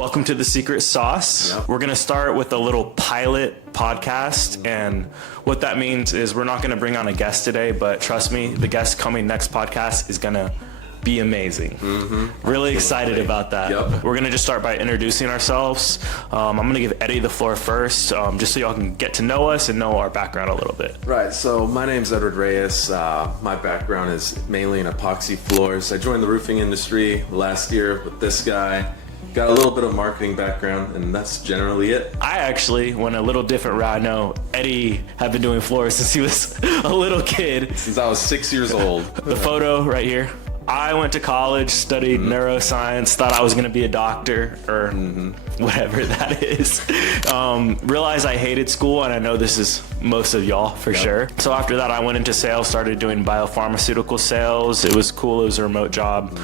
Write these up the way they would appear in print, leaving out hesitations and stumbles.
Welcome to The Secret Sauce. Yep. We're going to start with a little pilot podcast. And what that means is we're not going to bring on a guest today, but trust me, the guest coming next podcast is going to be amazing. Really excited about that. Yep. We're going to just start by introducing ourselves. I'm going to give Eddie the floor first, just so y'all can get to know us and know our background a little bit. Right, so my name's Edward Reyes. My background is mainly in epoxy floors. I joined the roofing industry last year with this guy. Got a little bit of marketing background, and that's generally it. I actually went a little different route. I know Eddie had been doing floors since he was a little kid. Since I was 6 years old. The photo right here. I went to college, studied neuroscience, thought I was going to be a doctor or whatever that is. Realized I hated school, and I know this is most of y'all for sure. So after that, I went into sales, started doing biopharmaceutical sales. It was cool. It was a remote job.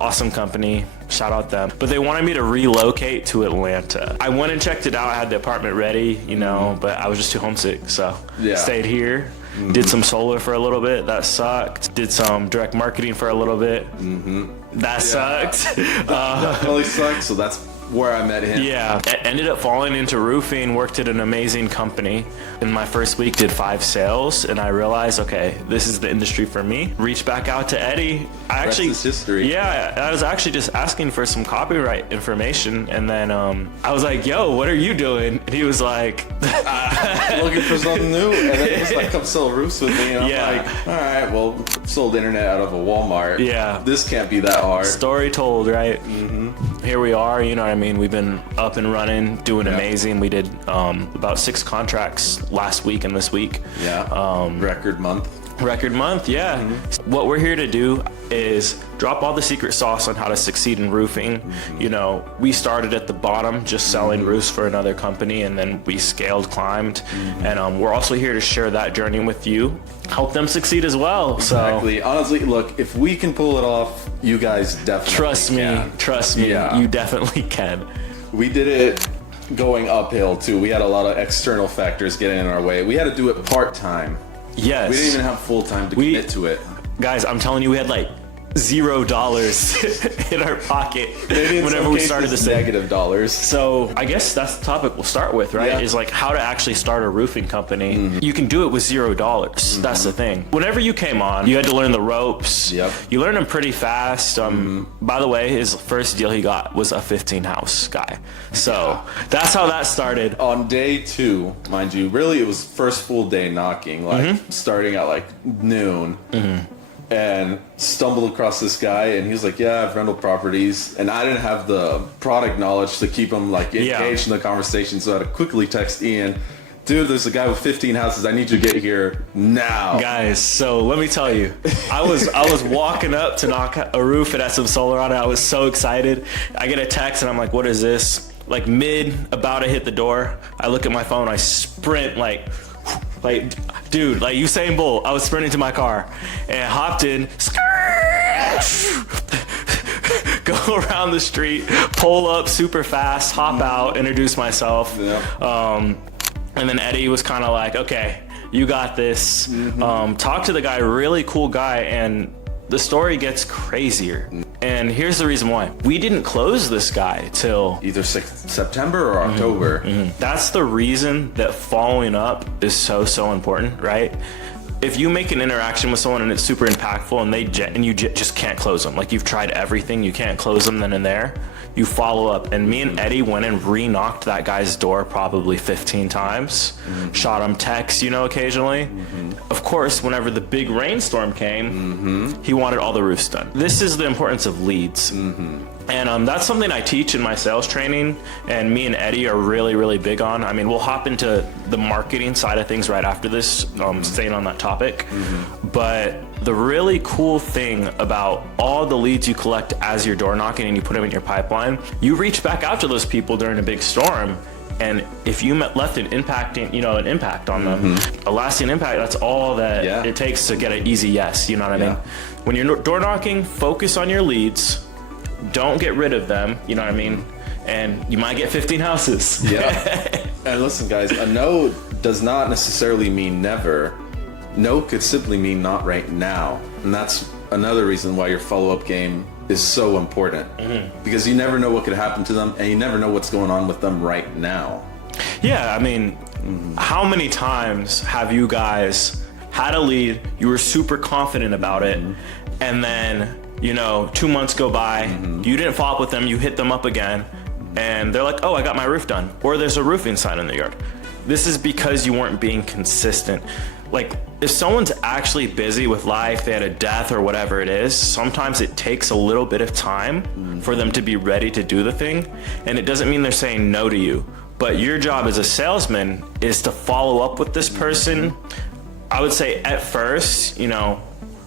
Awesome company. Shout out them. But they wanted me to relocate to Atlanta. I went and checked it out. I had the apartment ready, but I was just too homesick. So stayed here. Did some solar for a little bit. That sucked. Did some direct marketing for a little bit. That sucked. That really sucked. So that's where I met him. Yeah. Ended up falling into roofing, worked at an amazing company. In my first week, did 5 sales, and I realized, okay, this is the industry for me. Reached back out to Eddie. Rest is history. Yeah, I was actually just asking for some copyright information, and then I was like, yo, what are you doing? And he was like, looking for something new, and then he was like, come sell roofs with me, and I'm like, all right, well, sold internet out of a Walmart. Yeah. This can't be that hard. Story told, right? Here we are, you know what I mean? We've been up and running, doing amazing. We did about 6 contracts last week and this week. Record month. Record month, yeah. What we're here to do is drop all the secret sauce on how to succeed in roofing. We started at the bottom just selling roofs for another company, and then we scaled, climbed, and we're also here to share that journey with you, help them succeed as well. Exactly. So honestly, look, if we can pull it off, you guys definitely trust me, Yeah. you definitely can. We did it going uphill too. We had a lot of external factors getting in our way. We had to do it part-time. Yes. We didn't even have full time to commit to it. Guys, I'm telling you, we had like $0 in our pocket whenever we started this thing. Negative dollars. So I guess that's the topic we'll start with, right? Yeah. Is like how to actually start a roofing company. You can do it with $0. That's the thing. Whenever you came on, you had to learn the ropes. Yep. You learned them pretty fast. By the way, his first deal he got was a 15 house guy. So that's how that started. On day 2, mind you, really it was first full day knocking, like starting at like noon. And stumbled across this guy, and he was like, yeah, I have rental properties, and I didn't have the product knowledge to keep him like engaged in the conversation, so I had to quickly text Ian, dude, there's a guy with 15 houses, I need you to get here now. Guys, so let me tell you, I was walking up to knock a roof and had some solar on it. I was so excited. I get a text and I'm like, what is this? Like about to hit the door, I look at my phone, I sprint like dude, like Usain Bolt. I was sprinting to my car and hopped in, go around the street, pull up super fast, hop out, introduce myself. And then Eddie was kind of like, okay, you got this. Talk to the guy, really cool guy, and the story gets crazier. And here's the reason why. We didn't close this guy till either September or October. That's the reason that following up is so important, right? If you make an interaction with someone and it's super impactful and you just can't close them, like you've tried everything, you can't close them then and there, you follow up. And me and Eddie went and re-knocked that guy's door probably 15 times, shot him texts, occasionally. Of course, whenever the big rainstorm came, he wanted all the roofs done. This is the importance of leads. And that's something I teach in my sales training, and me and Eddie are really big on. I mean, we'll hop into the marketing side of things right after this, staying on that topic. But the really cool thing about all the leads you collect as you're door knocking and you put them in your pipeline, you reach back out to those people during a big storm. And if you left an impact on them, a lasting impact, that's all that it takes to get an easy yes. You know what I mean? When you're door knocking, focus on your leads. Don't get rid of them, you know what I mean? And you might get 15 houses. And listen, guys, a no does not necessarily mean never. No could simply mean not right now. And that's another reason why your follow-up game is so important. Because you never know what could happen to them, and you never know what's going on with them right now. Yeah, I mean, how many times have you guys had a lead, you were super confident about it, and then, 2 months go by, you didn't follow up with them, you hit them up again, and they're like, oh, I got my roof done, or there's a roofing sign in the yard. This is because you weren't being consistent. Like, if someone's actually busy with life, they had a death or whatever it is, sometimes it takes a little bit of time for them to be ready to do the thing, and it doesn't mean they're saying no to you. But your job as a salesman is to follow up with this person. I would say at first,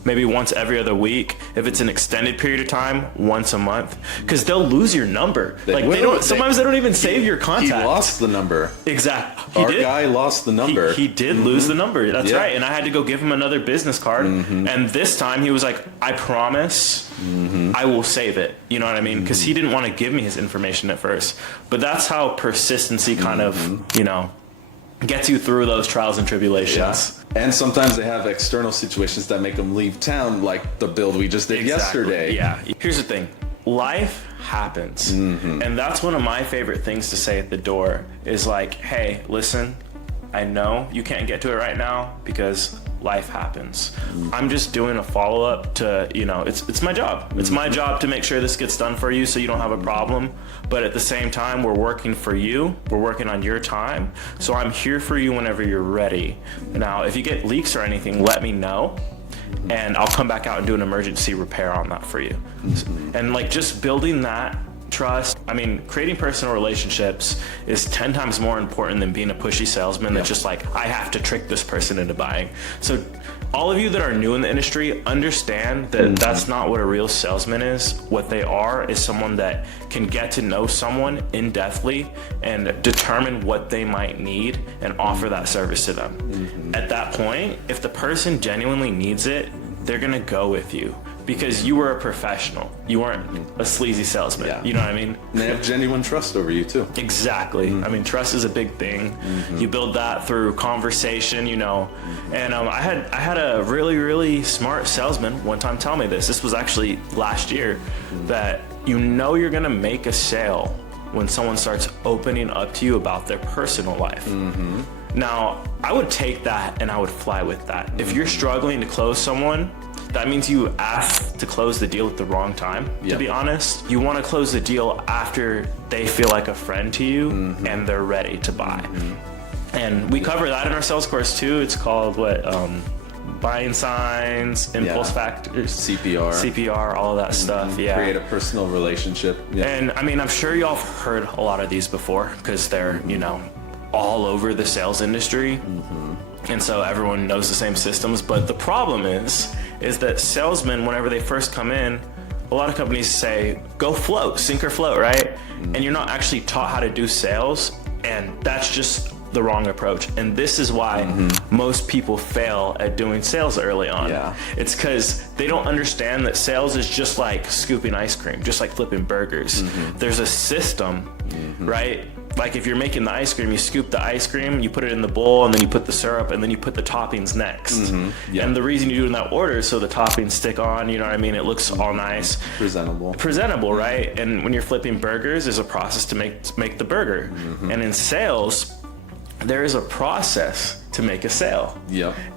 maybe once every other week. If it's an extended period of time, once a month, because they'll lose your number. Sometimes they don't even save your contact. He lost the number. Exactly. Our guy lost the number. He did lose the number. That's right. And I had to go give him another business card. And this time he was like, I promise I will save it. You know what I mean? Because he didn't want to give me his information at first. But that's how persistency kind of, gets you through those trials and tribulations. Yeah. And sometimes they have external situations that make them leave town, like the build we just did yesterday. Yeah. Here's the thing. Life happens. And that's one of my favorite things to say at the door is like, hey, listen, I know you can't get to it right now because life happens. I'm just doing a follow-up to, it's my job. It's my job to make sure this gets done for you so you don't have a problem. But at the same time, we're working for you. We're working on your time. So I'm here for you whenever you're ready. Now, if you get leaks or anything, let me know. And I'll come back out and do an emergency repair on that for you. And like just building that trust. I mean, creating personal relationships is 10 times more important than being a pushy salesman that's just like, I have to trick this person into buying. So all of you that are new in the industry, understand that that's not what a real salesman is. What they are is someone that can get to know someone in-depthly and determine what they might need and offer that service to them. At that point, if the person genuinely needs it, they're gonna go with you. Because you were a professional. You weren't a sleazy salesman. Yeah. You know what I mean? And they have genuine trust over you too. Exactly. I mean, trust is a big thing. You build that through conversation, And I had a really, really smart salesman one time tell me this. This was actually last year, that you're gonna make a sale when someone starts opening up to you about their personal life. Now, I would take that and I would fly with that. If you're struggling to close someone, that means you asked to close the deal at the wrong time, to be honest. You want to close the deal after they feel like a friend to you and they're ready to buy. And we cover that in our sales course too. It's called buying signs, impulse factors, CPR, all of that stuff. Create a personal relationship. And I mean, I'm sure y'all have heard a lot of these before because they're, all over the sales industry. And so everyone knows the same systems. But the problem is that salesmen, whenever they first come in, a lot of companies say, go float, sink or float, right? And you're not actually taught how to do sales. And that's just the wrong approach. And this is why most people fail at doing sales early on. It's because they don't understand that sales is just like scooping ice cream, just like flipping burgers. There's a system, right? Like if you're making the ice cream, you scoop the ice cream, you put it in the bowl, and then you put the syrup, and then you put the toppings next. And the reason you do it in that order is so the toppings stick on, you know what I mean? It looks all nice. Presentable, right? And when you're flipping burgers, there's a process to make the burger. And in sales, there is a process to make a sale.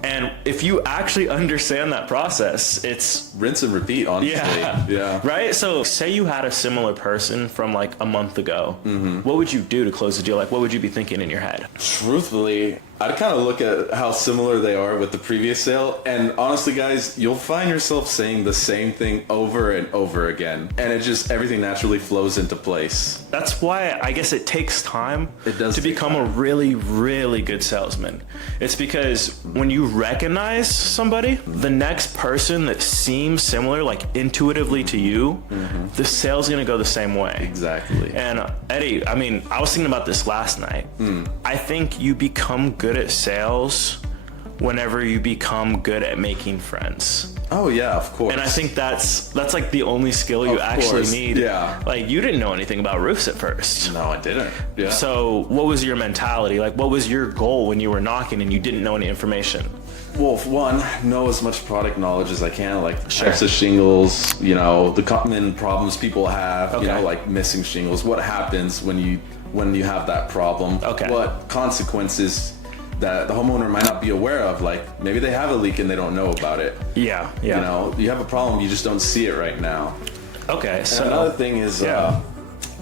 And if you actually understand that process, it's rinse and repeat, honestly. Right? So say you had a similar person from like a month ago. What would you do to close the deal? Like, what would you be thinking in your head? Truthfully, I'd kind of look at how similar they are with the previous sale. And honestly, guys, you'll find yourself saying the same thing over and over again. And everything naturally flows into place. That's why I guess it takes time to become a really, really good salesman. It's because when you recognize somebody, the next person that seems similar, like intuitively to you, the sale's gonna go the same way. Exactly. And Eddie, I mean, I was thinking about this last night. I think you become good at sales whenever you become good at making friends. Oh yeah, of course. And I think that's like the only skill you actually need. Yeah. Like, you didn't know anything about roofs at first. No, I didn't. Yeah. So what was your mentality? Like, what was your goal when you were knocking and you didn't know any information? Well, for one, know as much product knowledge as I can, like types of shingles, you know, the common problems people have, you know, like missing shingles. What happens when you have that problem? Okay. What consequences that the homeowner might not be aware of? Like, maybe they have a leak and they don't know about it. Yeah. You know, you have a problem, you just don't see it right now. Okay. So And another thing is,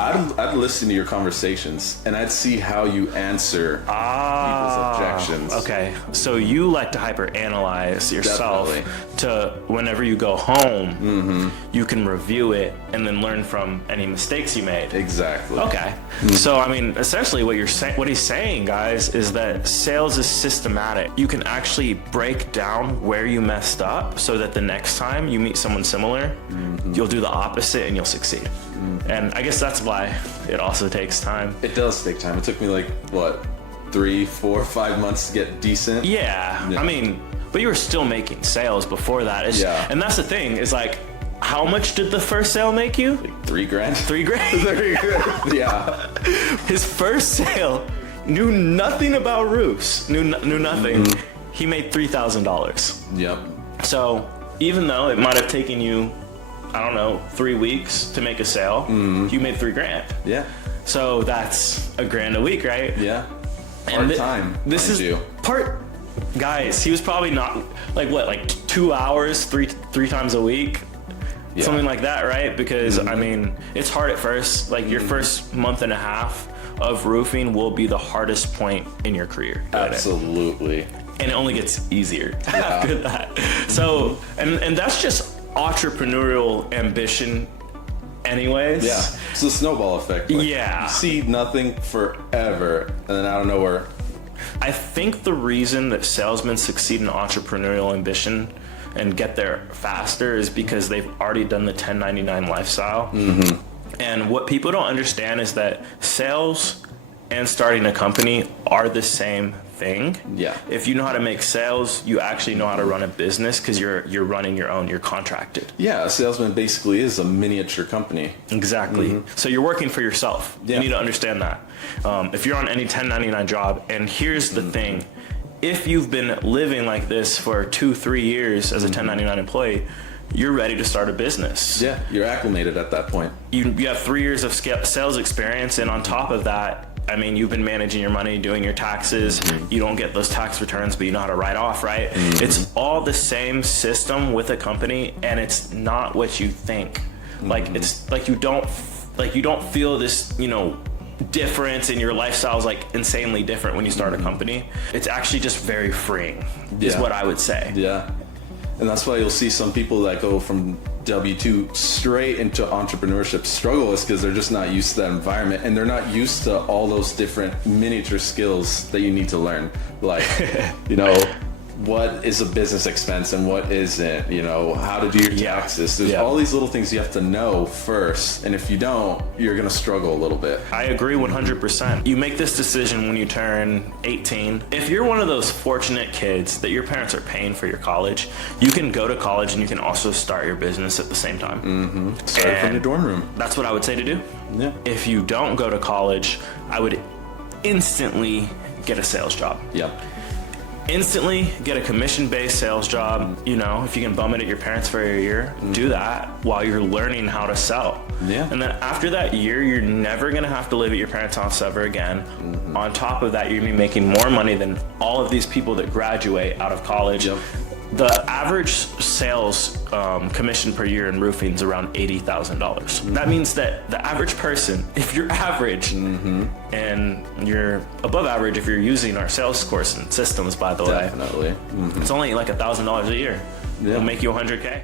I'd listen to your conversations and I'd see how you answer people's objections. Okay, so you like to hyper-analyze yourself. Definitely. To whenever you go home, you can review it and then learn from any mistakes you made. Exactly. Okay, so I mean, essentially what he's saying, guys, is that sales is systematic. You can actually break down where you messed up so that the next time you meet someone similar, you'll do the opposite and you'll succeed. And I guess that's why it also takes time. It does take time. It took me like, what, 3, 4, 5 months to get decent? Yeah. I mean, but you were still making sales before that. And that's the thing, is like, how much did the first sale make you? Like $3,000. $3,000? $3,000. Yeah. His first sale, knew nothing about roofs, knew nothing. He made $3,000. Yep. So even though it might have taken you, I don't know, 3 weeks to make a sale, you made $3,000. Yeah. So that's $1,000 a week, right? Yeah. And Part-time. This is guys, he was probably not like 2 hours, three times a week, something like that, right? Because I mean, it's hard at first. Like your first month and a half of roofing will be the hardest point in your career. Absolutely. And it only gets easier after that. So, and that's just entrepreneurial ambition anyways. Yeah. It's a snowball effect. Like, yeah. You see nothing forever, and then out of nowhere. I think the reason that salesmen succeed in entrepreneurial ambition and get there faster is because they've already done the 1099 lifestyle. And what people don't understand is that sales and starting a company are the same thing. Yeah. If you know how to make sales, you actually know how to run a business because you're running your own, you're contracted. Yeah, a salesman basically is a miniature company. Exactly. So you're working for yourself. Yeah. You need to understand that. If you're on any 1099 job, and here's the thing, if you've been living like this for 2-3 years as a 1099 employee, you're ready to start a business. Yeah, you're acclimated at that point. You have 3 years of sales experience, and on top of that, I mean, you've been managing your money, doing your taxes. You don't get those tax returns, but you know how to write off, right? It's all the same system with a company, and it's not what you think. Like, it's like you don't feel this, you know, difference in your lifestyle is like insanely different when you start a company. It's actually just very freeing, is what I would say. Yeah. And that's why you'll see some people that go from W-2 straight into entrepreneurship struggle, is because they're just not used to that environment, and they're not used to all those different miniature skills that you need to learn. Like, you know, what is a business expense and what isn't, you know, how to do your taxes. There's all these little things you have to know first, and if you don't, you're gonna struggle a little bit. I agree 100%. You make this decision when you turn 18. If you're one of those fortunate kids that your parents are paying for your college, you can go to college and you can also start your business at the same time. Start from your dorm room. That's what I would say to do. Yeah. If you don't go to college, I would instantly get a sales job. Yep. Instantly get a commission-based sales job. You know, if you can bum it at your parents for a year, do that while you're learning how to sell. Yeah. And then after that year, you're never gonna have to live at your parents' house ever again. On top of that, you're gonna be making more money than all of these people that graduate out of college. Yep. The average sales commission per year in roofing is around $80,000. That means that the average person, if you're average, and you're above average if you're using our sales course and systems, by the way, Definitely. it's only like $1,000 a year. It'll make you $100K.